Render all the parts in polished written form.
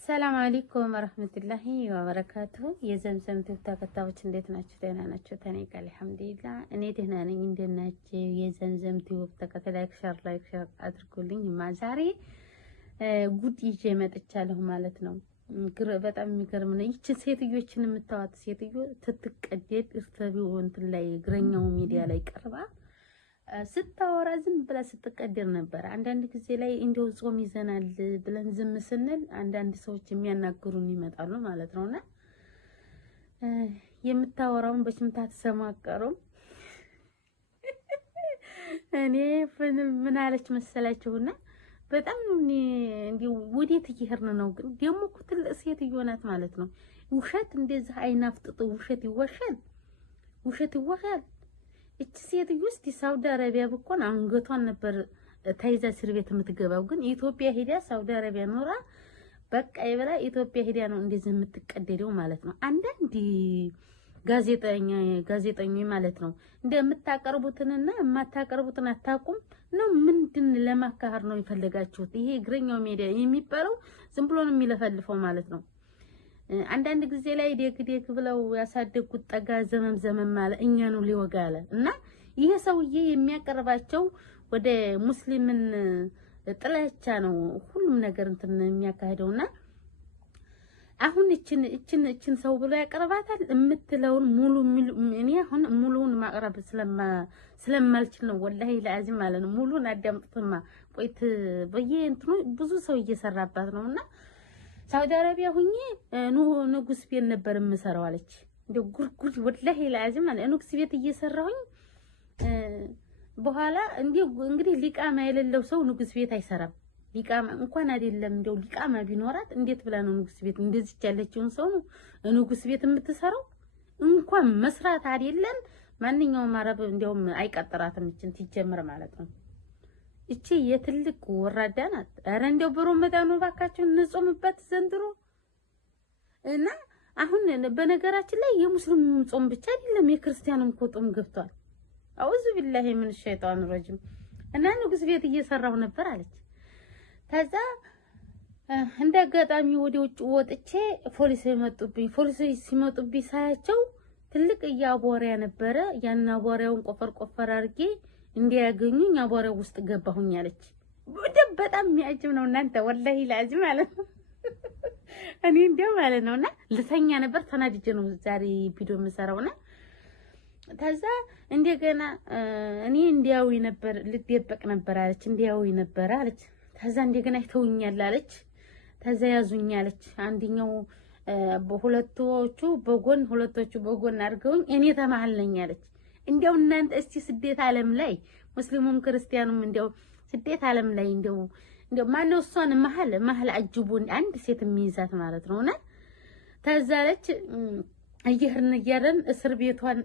ሰላም አለይኩም ወራህመቱላሂ ወበረካቱሁ። የዘምዘም ቲዩብ ተከታዮች እንዴት ናችሁ? ደህና ናችሁ? ተኔ ጋር አልሐምዱሊላህ እኔ ደህና ነኝ። እንዴት ናችሁ? የዘምዘም ቲዩብ ተከታታዮች ላይክ ሼር አድርጉልኝ። ዛሬ ጉድ ይዤ መጥቻለሁ ማለት ነው። በጣም የሚገርም ነው። ይቺ ሴትዮችን የምታዋት ሴትዮ ትትቀደድ ኢንተርቪው እንትን ላይ እግረኛው ሚዲያ ላይ ቀርባ ስታወራ ዝም ብላ ስትቀደር ነበር። አንዳንድ ጊዜ ላይ እንደው ጾም ይዘናል ብለን ዝም ስንል አንዳንድ ሰዎች የሚያናግሩን ይመጣሉ ማለት ነውና የምታወራውን በችምታ ተሰማቀሩም። እኔ ምን አለች መሰላችሁና በጣም እንዲው ወዴት እየሄድን ነው? ግን ደግሞ እኮ ትልቅ ሴትዮ ናት ማለት ነው። ውሸት እንደዚህ አይናፍጥጥ ውሸት ይዋሻል፣ ውሸት ይዋሻል። እቺ ሴትዮ ውስጥ ሳውዲ አረቢያ ብኮን አንገቷን ነበር ታይዛ እስር ቤት የምትገባው። ግን ኢትዮጵያ ሄዳ ሳውዲ አረቢያ ኖራ በቃ ይበላ ኢትዮጵያ ሄዳ ነው እንደዚህ የምትቀደደው ማለት ነው። አንዳንድ ጋዜጠኞች ማለት ነው እንደምታቀርቡትንና የማታቀርቡትን አታውቁም ነው። ምንድን ለማካሄድ ነው የፈለጋችሁት? ይሄ እግረኛው ሚዲያ የሚባለው ዝም ብሎ ነው የሚለፈልፈው ማለት ነው። አንዳንድ ጊዜ ላይ ደግ ብለው ያሳደጉት ጠጋ ዘመም ማለት እኛ ነው ሊወጋ አለ እና ይሄ ሰውዬ የሚያቀርባቸው ወደ ሙስሊምን ጥላቻ ነው ሁሉም ነገር እንትን የሚያካሂደውና አሁን እችን ሰው ብሎ ያቀርባታል የምትለውን ሙሉ እኔ አሁን ሙሉውን ማቅረብ ስለማልችል ነው ወላሂ ለአዚም ማለት ነው። ሙሉን አዳምጥተማ ቆይት በየእንትኑ ብዙ ሰው እየሰራባት ነውና ሳውዲ አረቢያ ሁኚ ንጉስ ቤት ነበር የምሰራው አለች። እንደ ጉርጉር ወላሂ ለአዚም ማለት ንጉስ ቤት እየሰራሁኝ በኋላ እንግዲህ ሊቃማ የሌለው ሰው ንጉስ ቤት አይሰራም። ሊቃማ እንኳን አይደለም እንደው ሊቃማ ቢኖራት እንዴት ብላ ነው ንጉስ ቤት እንደዚህ ያለችውን ሰው ነው ንጉስ ቤት የምትሰራው? እንኳን መስራት አይደለም ማንኛውም አረብ እንደውም አይቀጥራትም እችን ትጀምር ማለት ነው። እቺ የትልቅ ወራዳ ናት። አረ እንደው በረመዳኑ ባካችሁ እንጾምበት ዘንድሮ እና አሁን በነገራችን ላይ የሙስሊም ጾም ብቻ አይደለም የክርስቲያኑም ጾም ገብቷል። አውዙ ቢላሂ ምን ሸይጣን ረጅም እና ንጉስ ቤት እየሰራው ነበር አለች። ከዛ እንደ አጋጣሚ ወደ ውጭ ወጥቼ ፖሊስ ሲመጡብኝ ሳያቸው ትልቅ ያቦሪያ ነበረ። ያን አቦሪያውን ቆፈር አድርጌ እንዲያገኙኝ አቦሪያው ውስጥ ገባሁኝ አለች። በጣም የሚያጅብ ነው እናንተ ወላሂ ላዚም ማለት ነው። እኔ እንደው ማለት ነውና ልተኛ ነበር ተናድጄ ነው ዛሬ ቪዲዮ የምሰራውና ከዛ እንደገና እኔ እንዲያው ነበር ልደበቅ ነበር አለች። እንዲያው ነበር አለች። ከዛ እንደገና ይተውኛል አለች። ከዛ ያዙኝ አለች። አንደኛው ሁለቶቹ በጎን አድርገውኝ እኔ ተማህል ነኝ አለች። እንደው እናንተ እስቲ ስደት ዓለም ላይ ሙስሊሙም ክርስቲያኑም እንደው ስደት ዓለም ላይ እንደው ማነው እሷን መሀል አጅቡ አንድ ሴት የሚይዛት ማለት ነውና ተዛለች እየሄድን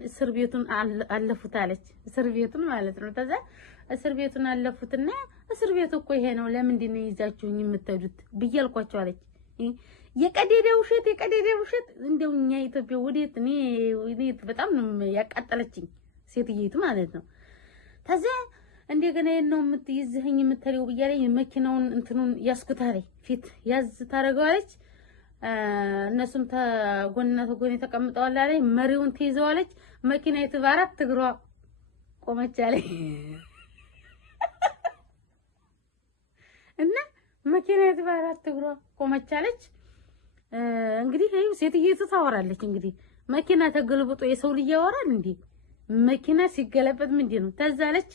እስር ቤቱን አለፉት አለች። እስር ቤቱን ማለት ነው። ተዛ እስር ቤቱን አለፉትና እስር ቤቱ እኮ ይሄ ነው ለምንድን ነው ይዛችሁኝ የምትሄዱት ብያልኳቸው አለች። የቀደደ ውሸት እንደው እኛ ኢትዮጵያ ወዴት እኔ በጣም ነው ያቃጠለችኝ ሴትየቱ ማለት ነው። ተዛ እንደገና ነው የምትይዝህኝ የምትሪው ብያለኝ መኪናውን እንትኑን ያስኩታለኝ ፊት ያዝ ታረጋለች። እነሱም ተጎንና ተጎን ተቀምጠዋል አለኝ። መሪውን ትይዘዋለች። መኪናይቱ በአራት እግሯ ቆመች አለኝ እና መኪናይቱ በአራት እግሯ ቆመች አለች። እንግዲህ ሴትየቱ ታወራለች። እንግዲህ መኪና ተገልብጦ የሰው ልጅ ያወራል እንዴ? መኪና ሲገለበጥ ምንድን ነው? ተዛለች።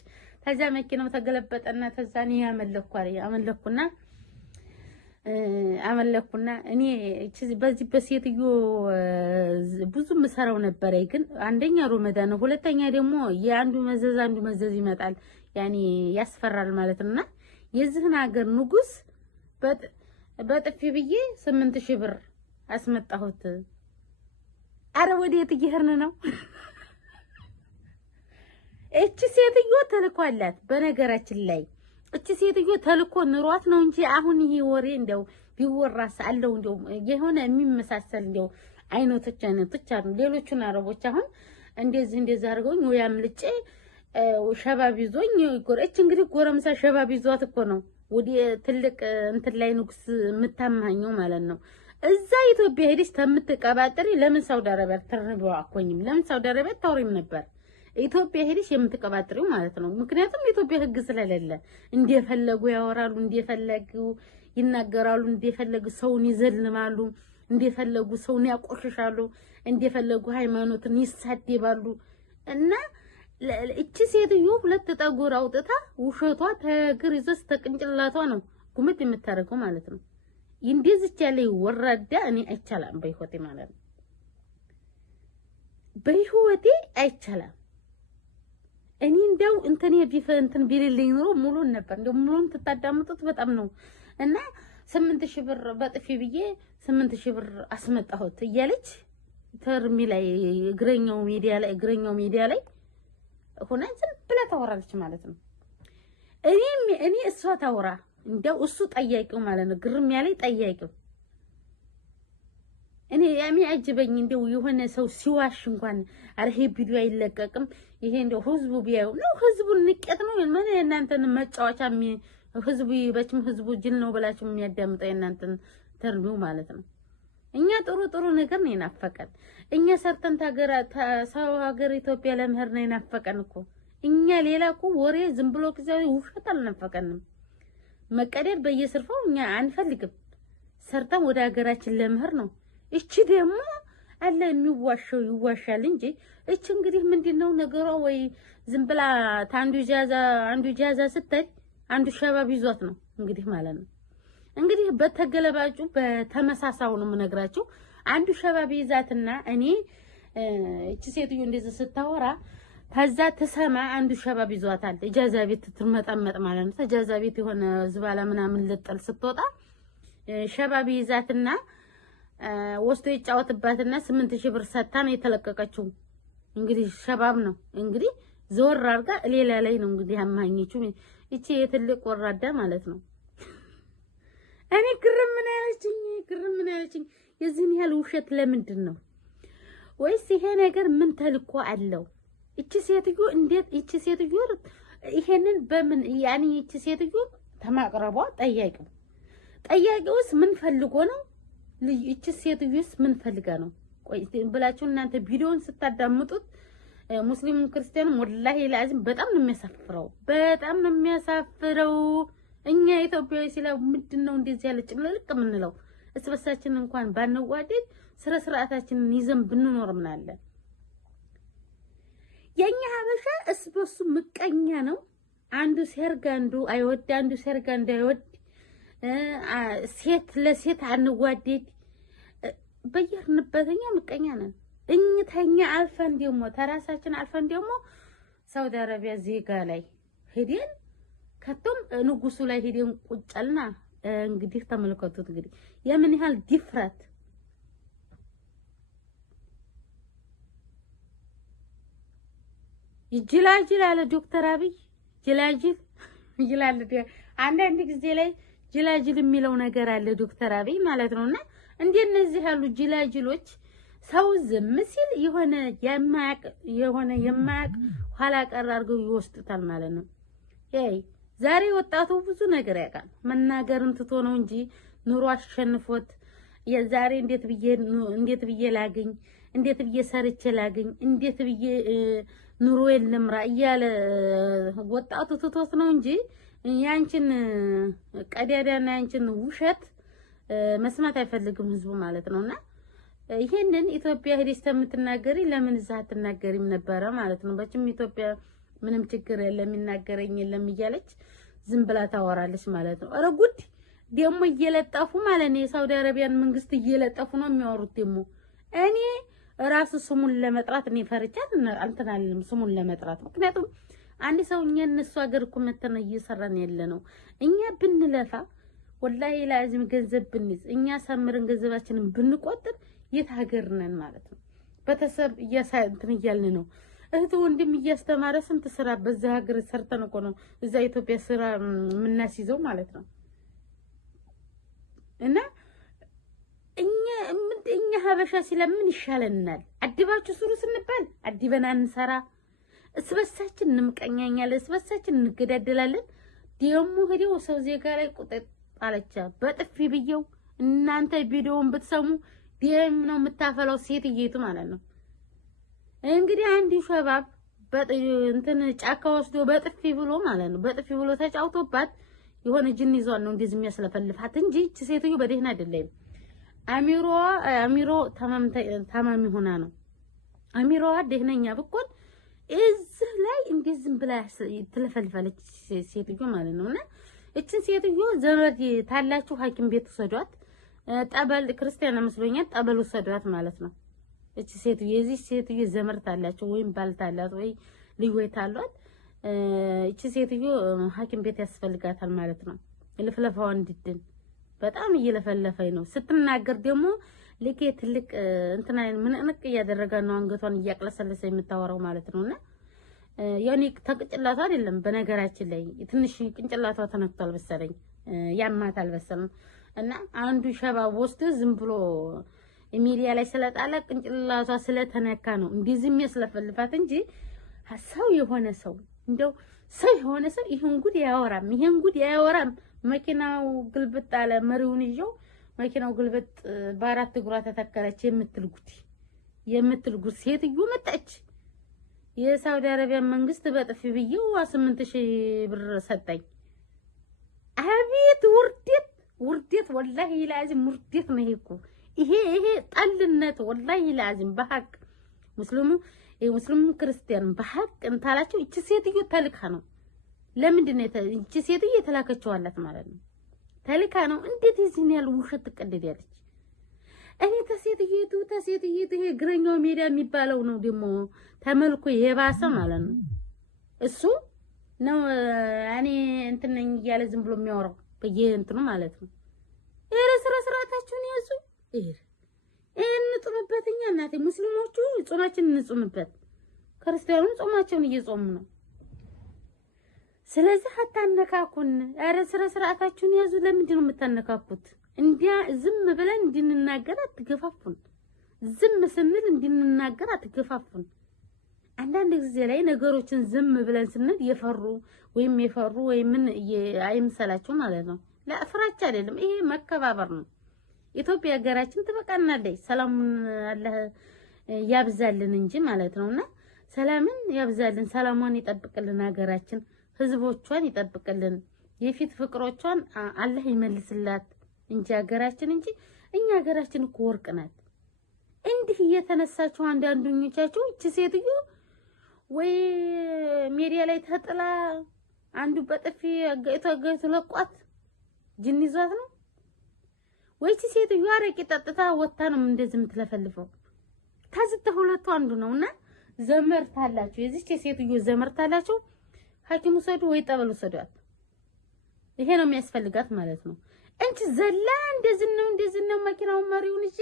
ተዛ መኪናው ተገለበጠና ተዛኔ አመለኩና እኔ በዚህ በሴትዮ ብዙ ምሰራው ነበር። ግን አንደኛ ረመዳን ነው፣ ሁለተኛ ደግሞ የአንዱ መዘዝ ይመጣል ያኔ ያስፈራል ማለት ነውና የዚህን ሀገር ንጉስ በጥፊ ብዬ 8000 ብር አስመጣሁት። አረ ወዴት እየሄድን ነው? እቺ ሴትዮ ተልኮላት በነገራችን ላይ እቺ ሴትዮ ተልኮ ኑሯት ነው እንጂ አሁን ይሄ ወሬ እንደው ቢወራስ አለው እንደው የሆነ የሚመሳሰል እንደው አይነቶች አሉ። ሌሎቹን አረቦች አሁን እንደዚህ አድርገውኝ ወይ አምልጬ ሸባብ ይዞኝ እቺ እንግዲህ ጎረምሳ ሸባብ ይዟት እኮ ነው ወዲ ትልቅ እንትን ላይ ንጉስ የምታማኘው ማለት ነው። እዛ ኢትዮጵያ ሄደሽ ተምትቀባጥሪ ለምን ሳውዲ አረቢያ ተርበው አቆኝም? ለምን ሳውዲ አረቢያ ታውሪም ነበር? ኢትዮጵያ ሄደሽ የምትቀባጥሪው ማለት ነው። ምክንያቱም ኢትዮጵያ ህግ ስለሌለ እንደፈለጉ ያወራሉ፣ እንደፈለጉ ይናገራሉ፣ እንደፈለጉ ሰውን ይዘልማሉ፣ እንደፈለጉ ሰውን ያቆሽሻሉ፣ እንደፈለጉ ሃይማኖትን ይሳደባሉ። እና እቺ ሴትዮ ሁለት ጠጉር አውጥታ ውሸቷ ተግር ይዘስ ተቅንጭላቷ ነው ጉምት የምታረገው ማለት ነው። እንደዚች ያለ ወራዳ እኔ አይቻላም በህይወቴ ማለት ነው። በህይወቴ አይቻላም። እኔ እንደው እንትን እንትን ቢልልኝ ኑሮ ሙሉን ነበር እንደው ሙሉን ተጣዳምጡት በጣም ነው። እና 8000 ብር በጥፊ ብዬ 8000 ብር አስመጣሁት እያለች ተርሚ ላይ እግረኛው ሚዲያ ላይ ሆና ዝም ብላ ታወራለች ማለት ነው። እኔ እሷ ታወራ እንደው እሱ ጠያቂው ማለት ነው። ግርም ያለኝ ጠያቂው እኔ የሚያጅበኝ እንደው የሆነ ሰው ሲዋሽ እንኳን አርሄ ቪዲዮ አይለቀቅም። ይሄ እንደው ህዝቡ ቢያዩ ነው ህዝቡን ንቀት ነው ምን እናንተን መጫወቻ ህዝቡ በችም ህዝቡ ጅል ነው ብላችሁ የሚያዳምጠው እናንተን ተርሚው ማለት ነው። እኛ ጥሩ ነገር ነው ይናፈቀን። እኛ ሰርተን ሰው ሀገር ኢትዮጵያ ለመሄድ ነው ይናፈቀን እኮ። እኛ ሌላ እኮ ወሬ ዝም ብሎ ጊዜያዊ ውሸት አልናፈቀንም። መቀደድ በየስርፋው እኛ አንፈልግም። ሰርተን ወደ ሀገራችን ለመሄድ ነው። እቺ ደግሞ አለ የሚዋሸው ይዋሻል እንጂ እቺ እንግዲህ ምንድነው ነገሯ? ወይ ዝም ብላ አንዱ ጃዛ ስትል አንዱ ሸባብ ይዟት ነው እንግዲህ ማለት ነው። እንግዲህ በተገለባጩ በተመሳሳው ነው የምነግራችሁ። አንዱ ሸባብ ይዛትና እኔ እቺ ሴትዮ እንደዚህ ስታወራ ከዛ ተሰማ አንዱ ሸባብ ይዟታል። እጃዛ ቤት ትመጣመጥ ማለት ነው። እጃዛ ቤት የሆነ ዝባላ ምናምን ልጥል ስትወጣ ሸባብ ይዛትና ወስቶ ይጫወትባትና 8000 ብር ሰጣ ነው የተለቀቀችው። እንግዲህ ሸባብ ነው እንግዲህ ዞር አርጋ ሌላ ላይ ነው እንግዲህ አማኝቹ። እቺ የትልቅ ወራዳ ማለት ነው። እኔ ግርም ምን ያለችኝ የዚህን ያህል ውሸት ለምንድን ነው? ወይስ ይሄ ነገር ምን ተልኮ አለው? እቺ ሴትዮ እንዴት እቺ ሴትዮ ይሄንን በምን ያኒ እቺ ሴትዮ ተማቅረቧ ጠያቂውስ ምን ፈልጎ ነው? እቺ ሴትዮስ ምን ፈልጋ ነው? ቆይ ብላችሁ እናንተ ቪዲዮን ስታዳምጡት ሙስሊሙም ክርስቲያኑም ወላሂ ለአዝም በጣም ነው የሚያሳፍረው። እኛ ኢትዮጵያዊ ሲላው ምንድነው እንደዚህ ያለ ጭምልቅ ምንለው? እስበሳችን እንኳን ባንዋደድ ስራ ስርዓታችንን ይዘን ብንኖር ምን አለ? የኛ ሀበሻ እስበሱ ምቀኛ ነው። አንዱ ሰርግ አንዱ አይወድ፣ አንዱ ሰርግ አንዱ አይወድ። ሴት ለሴት አንዋደድ። በየርንበተኛ ምቀኛ ነን። እኝተኛ አልፈን ደግሞ ተራሳችን አልፈን ደግሞ ሳውዲ አረቢያ ዜጋ ላይ ሄደን ከቶም ንጉሱ ላይ ሄደን ቁጫልና እንግዲህ ተመልከቱት። እንግዲህ የምን ያህል ዲፍረት ይጅላጅል አለ ዶክተር አብይ ጅላጅል ይላል። አንዳንድ ጊዜ ላይ ጅላጅል የሚለው ነገር አለ ዶክተር አብይ ማለት ነውና እንደነዚህ ያሉ ጅላጅሎች ሰው ዝም ሲል የሆነ የማያቅ ኋላ ቀር አድርገው ይወስዱታል ማለት ነው። ዛሬ ወጣቱ ብዙ ነገር ያውቃል። መናገርን ትቶ ነው እንጂ ኑሮ አሸንፎት የዛሬ እንዴት ብዬ ላገኝ፣ እንዴት ብዬ ሰርቼ ላገኝ፣ እንዴት ብዬ ኑሮ የለምራ እያለ ወጣቱ ትቶት ነው እንጂ ያንቺን ቀዳዳና ያንቺን ውሸት መስማት አይፈልግም ህዝቡ ማለት ነውና ይሄንን ኢትዮጵያ ሄደሽ ተምትናገሪ ለምን እዛ አትናገሪም ነበረ ማለት ነው። በጭም ኢትዮጵያ ምንም ችግር የለም ይናገረኝ የለም እያለች ዝም ብላ ታወራለች ማለት ነው። ኧረ ጉድ ደግሞ እየለጠፉ ማለት ነው። የሳውዲ አረቢያን መንግስት እየለጠፉ ነው የሚያወሩት። ደግሞ እኔ ራሱ ስሙን ለመጥራት እኔ ፈርቻት እንትን አልልም ስሙን ለመጥራት። ምክንያቱም አንድ ሰው እኛ እነሱ ሀገር እኮ መተን እየሰራን ያለ ነው። እኛ ብንለፋ ወላሂ ላዚም ገንዘብ ብንይዝ እኛ ሳምረን ገንዘባችንን ብንቆጥር የት ሀገር ነን ማለት ነው። በተሰብ እንትን እያልን ነው። እህት ወንድም እያስተማረ ስንት ስራ በዛ ሀገር ሰርተን እኮ ነው እዛ ኢትዮጵያ ስራ የምናስይዘው ማለት ነው። እና እኛ ሀበሻ ሲለምን ይሻለናል። አድባችሁ ስሩ ስንባል አድበና እንሰራ፣ እስበሳችን እንምቀኛኛለን፣ እስበሳችን እንገዳደላለን። ደሞ ሄደው ሰው ዜጋ ላይ ቁጥጥ አለቻ በጥፊ ብየው እናንተ ቪዲዮውን ብትሰሙ ደም ነው የምታፈለው ሴትየቱ ማለት ነው። እንግዲህ አንድ ሸባብ እንትን ጫካ ወስዶ በጥፊ ብሎ ማለት ነው በጥፊ ብሎ ተጫውቶባት የሆነ ጅን ይዟል ነው እንደዚህ የሚያስለፈልፋት እንጂ እቺ ሴትዮ በደህና አይደለም። አሚሮ ታማሚ ሆና ነው። አሚሮዋ ደህነኛ ብቆን እዚህ ላይ እንደዚህ ብላ ትለፈልፋለች ሴትዮ ማለት ነውና እቺን ሴትዮ ዘመድ ታላችሁ ሐኪም ቤት ወሰዷት። ጠበል ክርስቲያን መስሎኛል ጠበል ወሰዷት ማለት ነው። እቺ ሴትዮ የዚህ ሴትዮ ዘመድ ታላችሁ ወይም ባል ታላት ወይ ልጅ ወይ ታሏት እቺ ሴትዮ ሐኪም ቤት ያስፈልጋታል ማለት ነው። ልፍለፋው እንድድን በጣም እየለፈለፈኝ ነው። ስትናገር ደግሞ ልክ ትልቅ እንትና ምንንቅ እያደረጋ ነው አንገቷን እያቅለሰለሰ የምታወራው ማለት ነውና ያኔ ተቅጭላቷ አይደለም በነገራችን ላይ ትንሽ ቅንጭላቷ ተነክቷል መሰለኝ ያማታል መሰለኝ እና አንዱ ሸባብ ወስዶ ዝም ብሎ ሚዲያ ላይ ስለጣለ ቅንጭላቷ ስለተነካ ነው እንደዚህ የሚያስለፈልፋት እንጂ ሰው የሆነ ሰው እንደው ሰው የሆነ ሰው ይሄን ጉድ ያወራም መኪናው ግልብጥ አለ መሪውን ይዤው መኪናው ግልብጥ በአራት እግሯ ተተከለች የምትል ጉድ ሴትዮ መጣች። የሳውዲ አረቢያ መንግስት በጥፊ ብየው 8000 ብር ሰጠኝ። አቤት ውርደት ወላሂ ላዚም ውርደት ነው ይሄ ጠልነት ወላሂ ላዚም በሐቅ ሙስሊሙ ክርስቲያን በሐቅ እንታላቸው እቺ ሴትዮ ተልካ ነው። ለምንድን ነው እቺ ሴትዮ የተላከችው አላት ማለት ነው። ተልካ ነው። እንዴት እዚህን ያለው ውሸት ትቀደዳለች? እኔ ተሴትየቱ ይሄ ግረኛው ሜዳ የሚባለው ነው ደግሞ ተመልኮ የባሰ ማለት ነው። እሱ ነው እኔ እንትን ነኝ እያለ ዝም ብሎ የሚያወራው በየእንትኑ ማለት ነው። ስራታችሁን ያዙ። እንጹምበትኛ እናቴ ሙስሊሞቹ ጾማችንን እንጹምበት፣ ክርስቲያኑም ጾማቸውን እየጾሙ ነው። ስለዚህ አታነካኩን። ስራታችሁን ያዙ። ለምንድን ነው የምታነካኩት? እንዲያ ዝም ብለን እንድንናገር አትገፋፉን። ዝም ስንል እንድንናገር አትገፋፉን። አንዳንድ ጊዜ ላይ ነገሮችን ዝም ብለን ስንል የፈሩ ወይ ምን አይምሰላችሁ ማለት ነው። ለፍራቻ አይደለም፣ ይሄ መከባበር ነው። ኢትዮጵያ ሀገራችን ትበቃናለች። ሰላሙን አላህ ያብዛልን እንጂ ማለት ነውና ሰላምን ያብዛልን፣ ሰላሟን ይጠብቅልን፣ ሀገራችን ህዝቦቿን ይጠብቅልን፣ የፊት ፍቅሮቿን አላህ ይመልስላት እንጂ ሀገራችን እንጂ እኛ ሀገራችን እኮ ወርቅ ናት። እንዲህ እየተነሳችሁ አንዳንዱኞቻችሁ እቺ ሴትዮ ወይ ሚዲያ ላይ ተጥላ አንዱ በጥፊ አጋይቶ ለቋት ጅን ይዟት ነው ወይ እቺ ሴትዮ አረቄ ጠጥታ ወጣ ነው እንደዚህ የምትለፈልፈው? ታዝተ ሁለቱ አንዱ ነውና ዘመርታላችሁ የዚች ሴትዮ ዘመርታላችሁ ሐኪሙ ሰዱ ወይ ጠበሉ ሰዷት። ይሄ ነው የሚያስፈልጋት ማለት ነው እንጂ ዘላ እንደዚህ ነው መኪናው መሪውን እሺ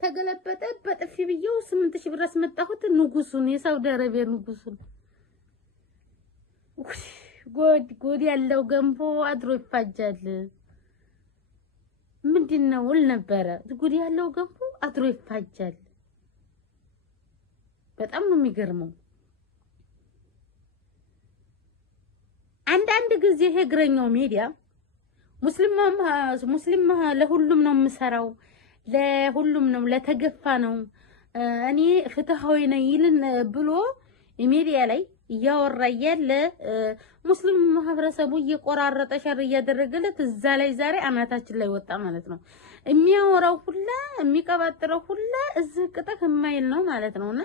ተገለበጠ በጥፊ ብየው 8000 ብር አስመጣሁት። ንጉሱን የሳውዲ አረቢያ ንጉሱን ጎድ ያለው ገንቦ አድሮ ይፋጃል። ምንድነው ል ነበረ ጎድ ያለው ገንቦ አድሮ ይፋጃል። በጣም ነው የሚገርመው። አንዳንድ ጊዜ እግረኛው ሚዲያ ሙስሊም ለሁሉም ነው የምሰራው፣ ለሁሉም ነው፣ ለተገፋ ነው፣ እኔ ፍትሃዊ ነኝ ይልን ብሎ ሚዲያ ላይ እያወራ ያለ ሙስሊም ማህበረሰቡ እየቆራረጠ ሸር እያደረገለት እዛ ላይ ዛሬ አናታችን ላይ ወጣ ማለት ነው። የሚያወራው ሁላ የሚቀባጥረው ሁላ እዚህ ቅጥፍ የማይል ነው ማለት ነውና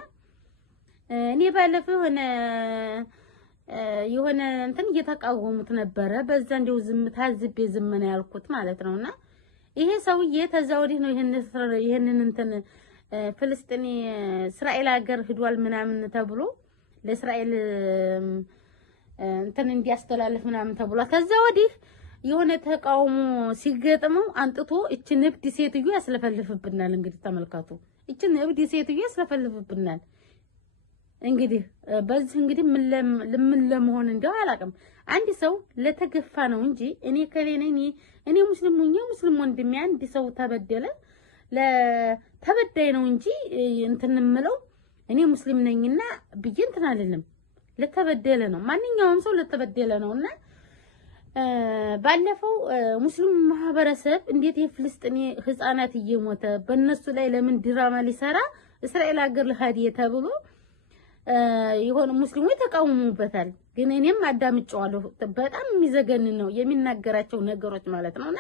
እኔ ባለፈው የሆነ እንትን እየተቃወሙት ነበረ። በዛ እንደው ዝም ታዝቤ ዝም ነው ያልኩት ማለት ነውና ይሄ ሰውዬ ተዛውዲህ ነው ይሄንን እንትን ፍልስጤም እስራኤል ሀገር ሄዷል ምናምን ተብሎ ለእስራኤል እንትን እንዲያስተላልፍ ምናምን ተብሎ ተዛውዲህ የሆነ ተቃውሞ ሲገጥመው አንጥቶ እቺ ንብድ ሴትዮ ያስለፈልፍብናል። እንግዲህ ተመልካቱ እቺ ንብድ ሴትዮ ያስለፈልፍብናል። እንግዲህ በዚህ እንግዲህ ምን ለመሆን እንደው አላውቅም። አንድ ሰው ለተገፋ ነው እንጂ እኔ ከሌኔ እኔ ሙስሊም ወንድሜ አንድ ሰው ተበደለ ለተበዳይ ነው እንጂ እንትን ምለው እኔ ሙስሊም ነኝና ብዬ እንትን አይደለም። ለተበደለ ነው ማንኛውም ሰው ለተበደለ ነውና ባለፈው ሙስሊሙ ማህበረሰብ እንዴት የፍልስጤም ህፃናት እየሞተ በእነሱ ላይ ለምን ድራማ ሊሰራ እስራኤል ሀገር ለሃዲየ ተብሎ የሆነ ሙስሊሞች ተቃውሞበታል። ግን እኔም አዳምጫዋለሁ። በጣም የሚዘገን ነው የሚናገራቸው ነገሮች ማለት ነውና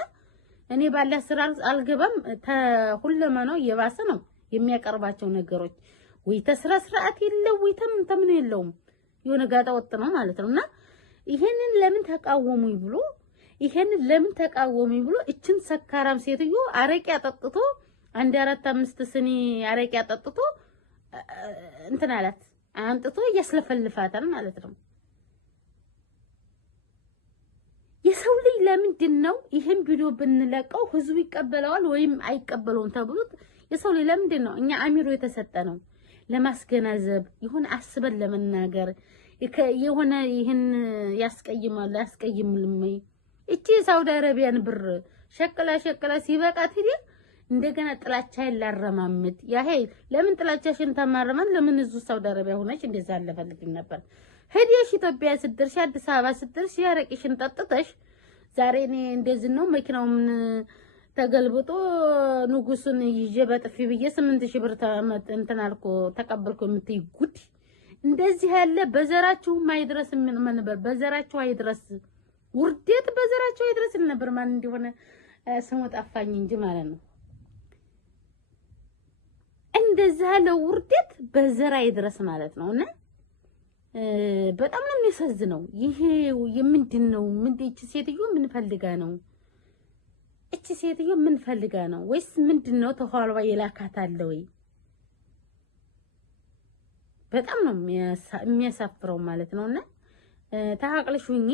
እኔ ባለ ስራ አልገባም። ሁሉም ነው የባሰ ነው የሚያቀርባቸው ነገሮች። ወይ ተስራ ስርዓት የለው ወይ ተምን የለውም የሆነ ጋጣ ወጥ ነው ማለት ነውና ይሄንን ለምን ተቃወሙኝ ብሎ እችን ሰካራም ሴትዮ አረቄ አጠጥቶ 1-4-5 ስኒ አረቄ አጠጥቶ እንትን አላት አንጥቶ ያስለፈልፋታል ማለት ነው። የሰው ልጅ ለምንድን ነው ይሄን ቪዲዮ ብንለቀው ህዝቡ ይቀበለዋል ወይም አይቀበለውም ተብሎ የሰው ልጅ ለምንድን ነው እኛ አሚሮ የተሰጠ ነው ለማስገናዘብ ይሁን አስበን ለመናገር የሆነ ይሄን ያስቀይምልም እቺ ሳውዲ አረቢያን ብር ሸቅላ ሲበቃት ሄደ እንደገና ጥላቻ ያላረማምድ ያሄ ለምን ጥላቻሽን ተማረማን ለምን እዙ ሳውዲ አረቢያ ሆነች እንደዛ አለፈልግኝ ነበር ሄዲሽ ኢትዮጵያ ስትደርሺ አዲስ አበባ ስትደርሺ ያረቂሽን ጠጥተሽ ዛሬ እኔ እንደዚህ ነው መኪናውን ተገልብጦ ንጉሱን ይዤ በጥፊ ብዬ 8000 ብር እንትን አልኩ ተቀበልኩ የምትይ ጉድ እንደዚህ ያለ በዘራችሁ ማይድረስ ምን ነበር በዘራችሁ አይድረስ ውርደት በዘራችሁ አይድረስ ነበር ማን እንደሆነ ስሙ ጠፋኝ እንጂ ማለት ነው። እንደዚህ ያለ ውርደት በዘራ አይድረስ ማለት ነውና በጣም ነው የሚያሳዝነው። ይሄ የምንድነው እቺ ሴትዮ ምን ፈልጋ ነው? እቺ ሴትዮ ምን ፈልጋ ነው? ወይስ ምንድነው ተኋልባ የላካት አለ ወይ? በጣም ነው የሚያሳፍረው ማለት ነውና ታቅልሽኝ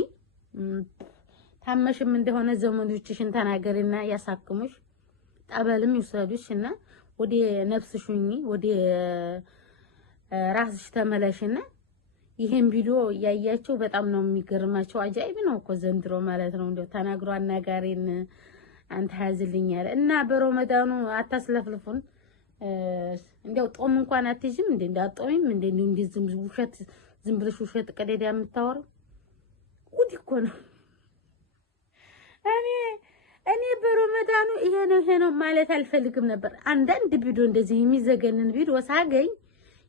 ታመሽም እንደሆነ ዘመዶችሽን ተናገሪና ያሳክሙሽ ጠበልም ይወሰዱሽና ወደ ነፍስሽኝ ወደ ራስሽ ተመለሽና ይሄን ቪዲዮ ያያችሁ በጣም ነው የሚገርማቸው። አጃይብ ነው እኮ ዘንድሮ ማለት ነው። እንደው ተናግሮ አናጋሪን አንተ ያዝልኛል እና በረመዳኑ አታስለፍልፉን። እንደው ጦም እንኳን አትይዝም እንዴ እንዳጦሚም እንዴ ዝም ውሸት ዝም ብለሽ ውሸት ቀደዳ የምታወራው ጉድ እኮ ነው። እኔ በረመዳኑ ይሄ ነው ማለት አልፈልግም ነበር። አንዳንድ ቪዲዮ እንደዚህ የሚዘገንን ቪዲዮ ሳገኝ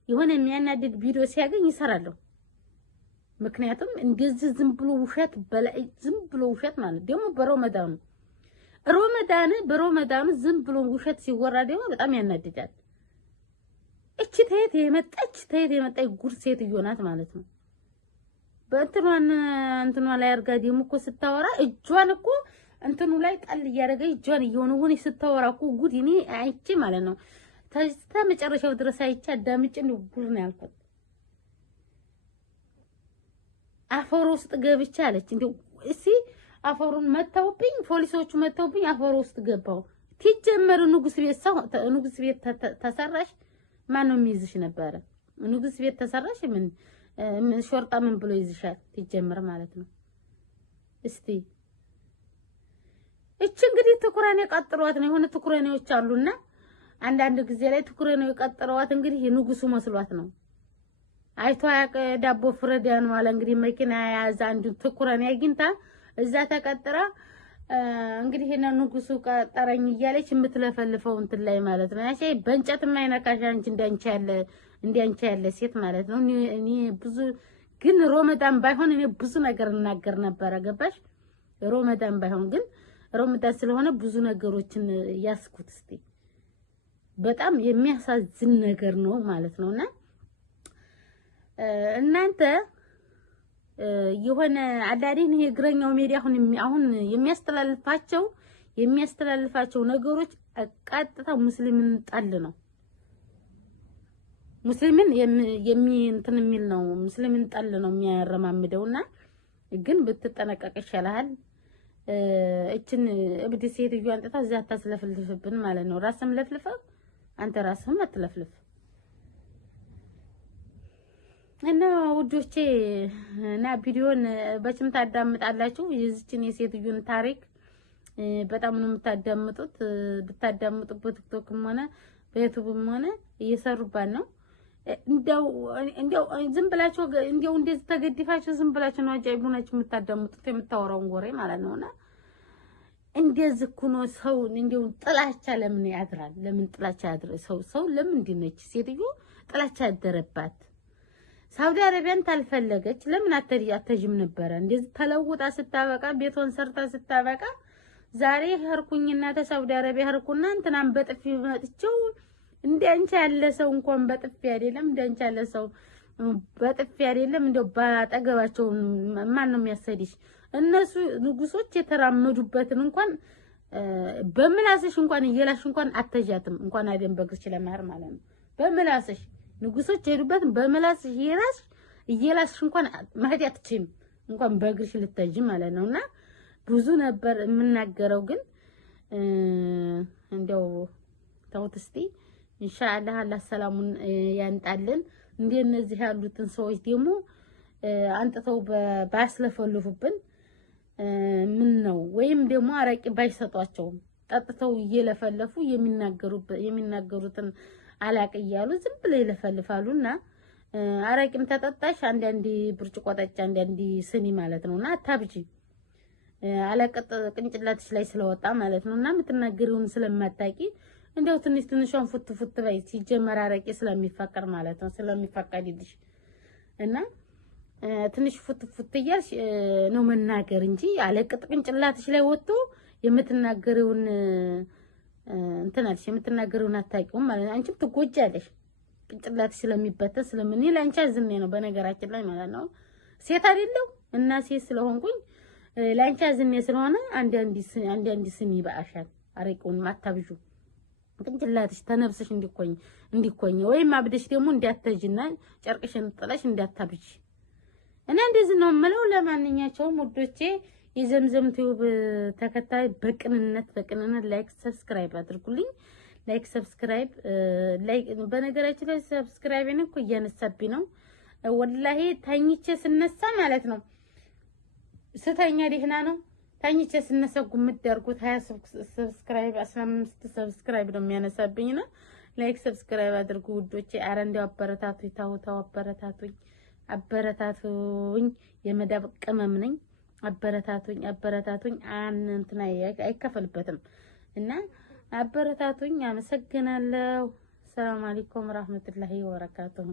የሆነ የሚያናድድ ቪዲዮ ሲያገኝ ይሰራለሁ። ምክንያቱም እንደዚህ ዝም ብሎ ውሸት በላይ ዝም ብሎ ውሸት ማለት ደግሞ በረመዳኑ ዝም ብሎ ውሸት ሲወራ ደግሞ በጣም ያናድዳል። እቺ ተየት የመጣች ጉር ሴትዮ ናት ማለት ነው። በእንትኗ ላይ አርጋ ደግሞ እኮ ስታወራ እጇን እኮ እንትኑ ላይ ጣል እያደረገ እጇን እየሆነ ስታወራ እኮ ጉድ እኔ አይቼ ማለት ነው መጨረሻው ድረስ አይቼ አዳምጬ ነው ጉር ነው ያልኩት። አፈር ውስጥ ገብቻ አለች እንደው እሺ አፈሩን መተውብኝ ፖሊሶቹ መተውብኝ አፈር ውስጥ ገባው ትጀመር ንጉስ ቤት ተሰራሽ ማን ነው የሚይዝሽ ነበር? ንጉስ ቤት ተሰራሽ ምን ሾርጣ ምን ብሎ ይዝሻል? ትጀመር ማለት ነው። እስቲ እቺ እንግዲህ ትኩራኔ ቀጥሯት ነው የሆነ ትኩራኔዎች አሉና አንዳንድ ጊዜ ላይ ትኩራኔው የቀጥሯት እንግዲህ ንጉሱ መስሏት ነው። አይቷ ዳቦ ፍረዳን ዋለ እንግዲህ መኪና ያዛ አንዱ ትኩራኔ አግኝታ እዛ ተቀጥራ እንግዲህ እና ንጉሱ ቀጠረኝ እያለች የምትለፈልፈው እንትን ላይ ማለት ነው። ያሺ በእንጨት የማይነካሽ አንቺ እንዳንቺ ያለ ሴት ማለት ነው። እኔ ብዙ ግን ሮመዳን ባይሆን እኔ ብዙ ነገር እናገር ነበር። ገባሽ? ሮመዳን ባይሆን ግን ሮመዳን ስለሆነ ብዙ ነገሮችን ያስኩት እስቲ በጣም የሚያሳዝን ነገር ነው ማለት ነውና እናንተ የሆነ አዳዲን የእግረኛው ሜዲያ አሁን የሚያስተላልፋቸው ነገሮች ቀጥታ ሙስሊምን ጣል ነው። ሙስሊምን እንትን የሚል ነው። ሙስሊምን ጣል ነው የሚያረማምደውና ግን ብትጠነቀቅ ይሻላል። እችን እብድ ሴትዮ አንጥታ እዛ ታስለፍልፍብን ማለት ነው። ራስም ለፍልፈው አንተ ራስህም አትለፍልፍ። እና ውዶቼ እና ቪዲዮን በችም ታዳምጣላችሁ። የዚችን የሴትዮን ታሪክ በጣም ነው የምታዳምጡት። ብታዳምጡት በቲክቶክም ሆነ በዩቲዩብም ሆነ እየሰሩባት ነው። እንደው ዝም ብላችሁ እንደው እንደዚህ ተገድፋችሁ ዝም ብላችሁ ነው አጃይብ ሆናችሁ የምታዳምጡት የምታወራውን ጎሬ ማለት ነውና እንደዚህ እኮ ነው ሰው እንደው ጥላቻ ለምን ያድራል? ለምን ጥላቻ ያድር? ሰው ለምን እንዲነች ሴትዮ ጥላቻ ያደረባት? ሳውዲ አረቢያን ታልፈለገች ለምን አተጅም ነበረ? እንደዚህ ተለውጣ ስታበቃ ቤቷን ሰርታ ስታበቃ ዛሬ ሄርኩኝና ተሳውዲ አረቢያ ሄርኩና እንትናን በጥፊ መጥቼው እንደንቻ ያለ ሰው እንኳን በጥፊ አይደለም እንደንቻ ያለ ሰው በጥፊ አይደለም እንደው ባጠገባቸው ማን ነው የሚያሰድሽ? እነሱ ንጉሶች የተራመዱበትን እንኳን በምላስሽ እንኳን እየላሽ እንኳን አተጃትም እንኳን አይደለም በግርሽ ለማህር ማለት ነው። በምላስሽ ንጉሶች ሄዱበትን በምላስሽ እየላሽ እንኳን ማህዲ አትችይም እንኳን በግርሽ ልተጂ ማለት ነውና ብዙ ነበር የምናገረው ግን እንደው ተውት እስቲ ኢንሻአላህ አላህ ሰላሙን ያንጣልን። እንደነዚህ ያሉትን ሰዎች ደግሞ አንጥተው ባስለፈልፉብን ምን ነው ወይም ደግሞ አረቂ ባይሰጧቸው ጠጥተው እየለፈለፉ የሚናገሩትን አላቅ እያሉ ዝም ብለው ይለፈልፋሉና አረቂም ተጠጣሽ አንዳንዴ ብርጭቆ ጠጪ አንዳንዴ ስኒ ማለት ነውና አታብጂ አለቀጥ ቅንጭላትሽ ላይ ስለወጣ ማለት ነውና የምትናገሪውን ስለማታቂ እንደው ትንሿን ፉት ባይ ሲጀመር አረቂ ስለሚፈቀር ማለት ነው ስለሚፈቀድልሽ እና ትንሽ ፉት እያልሽ ነው መናገር እንጂ አለቀጥ ቅንጭላትሽ ላይ ወጥቶ የምትናገሪውን እንትናልሽ የምትናገሪውን አታቂውም ማለት ነው። አንቺም ትጎጃለሽ ቅንጭላትሽ ስለሚበተን ስለምን ይላንቻ ዝኔ ነው በነገራችን ላይ ማለት ነው። ሴት አይደለው እና ሴት ስለሆንኩኝ ላንቻ ዝኔ ስለሆነ አንድ ስኒ በአሻል አረቂውን ማታብጁ ቅንጭላትሽ ተነብስሽ እንዲኮኝ ወይም አብደሽ ደግሞ እንዲያተጅና ጨርቅሽን ጥለሽ እንዲያታብጂ እና እንደዚህ ነው የምለው። ለማንኛቸውም ውዶቼ የዘምዘም ቲዩብ ተከታይ በቅንነት ላይክ ሰብስክራይብ አድርጉልኝ። ላይክ ሰብስክራይብ በነገራችን ላይ ሰብስክራይብን እኮ እያነሳብኝ ነው ወላሂ። ታኝቼ ስነሳ ማለት ነው ስተኛ ደህና ነው ታኝቼ ስነሳ ጉምድ ያርጉት 20 ሰብስክራይብ 15 ሰብስክራይብ ነው የሚያነሳብኝና ላይክ ሰብስክራይብ አድርጉ ውዶቼ። አረ እንደው አበረታቱኝ ታው አበረታቱኝ የመዳብ ቅመም ነኝ። አበረታቱኝ እንትና አይከፈልበትም እና አበረታቱኝ። አመሰግናለሁ። ሰላም አለይኩም ወራህመቱላሂ ወበረካቱሁ።